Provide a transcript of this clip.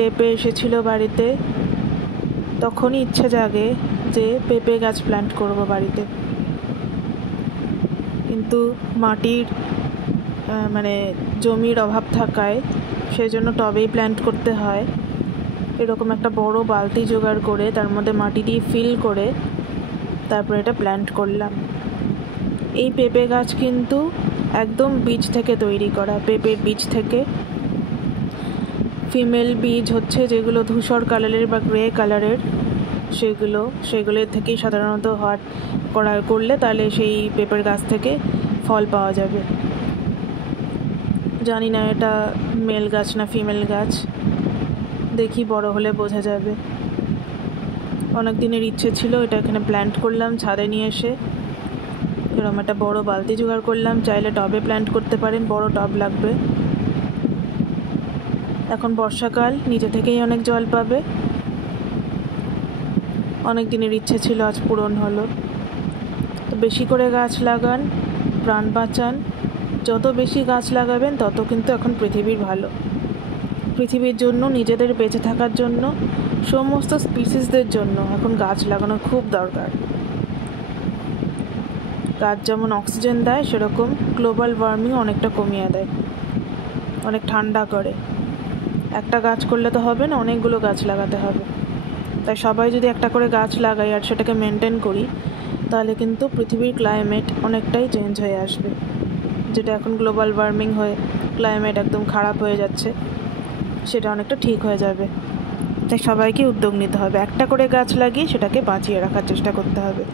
পেঁপে এসেছিল বাড়িতে, তখনই ইচ্ছে জাগে যে পেঁপে গাছ প্ল্যান্ট করব বাড়িতে। কিন্তু মাটির মানে জমির অভাব থাকায় সেই জন্য টবেই প্ল্যান্ট করতে হয়। এরকম একটা বড় বালতি জোগাড় করে তার মধ্যে মাটি দিয়ে ফিল করে তারপরে এটা প্ল্যান্ট করলাম। এই পেঁপে গাছ কিন্তু একদম বীজ থেকে তৈরি করা, পেঁপের বীজ থেকে। ফিমেল বীজ হচ্ছে যেগুলো ধূসর কালারের বা গ্রে কালারের, সেগুলোর থেকেই সাধারণত করলে তাহলে সেই পেঁপের গাছ থেকে ফল পাওয়া যাবে। জানি না এটা মেল গাছ না ফিমেল গাছ, দেখি বড় হলে বোঝা যাবে। অনেক দিনের ইচ্ছে ছিল, এটা এখানে প্ল্যান্ট করলাম ছাদে নিয়ে এসে। এরকম একটা বড় বালতি জোগাড় করলাম, চাইলে টবে প্ল্যান্ট করতে পারেন, বড় টব লাগবে। এখন বর্ষাকাল, নিজে থেকেই অনেক জল পাবে। অনেক দিনের ইচ্ছে ছিল, আজ পূরণ হলো। তো বেশি করে গাছ লাগান, প্রাণ বাঁচান। যত বেশি গাছ লাগাবেন তত কিন্তু এখন পৃথিবীর ভালো। পৃথিবীর জন্য, নিজেদের বেঁচে থাকার জন্য, সমস্ত স্পিসিসদের জন্য এখন গাছ লাগানো খুব দরকার। গাছ যেমন অক্সিজেন দেয়, সেরকম গ্লোবাল ওয়ার্মিং অনেকটা কমিয়ে দেয়, অনেক ঠান্ডা করে। একটা গাছ করলে তো হবে না, অনেকগুলো গাছ লাগাতে হবে। তাই সবাই যদি একটা করে গাছ লাগাই আর সেটাকে মেনটেন করি, তাহলে কিন্তু পৃথিবীর ক্লাইমেট অনেকটাই চেঞ্জ হয়ে আসবে। যেটা এখন গ্লোবাল ওয়ার্মিং হয়ে ক্লাইমেট একদম খারাপ হয়ে যাচ্ছে, সেটা অনেকটা ঠিক হয়ে যাবে। তাই সবাইকে উদ্যোগ নিতে হবে, একটা করে গাছ লাগিয়ে সেটাকে বাঁচিয়ে রাখার চেষ্টা করতে হবে।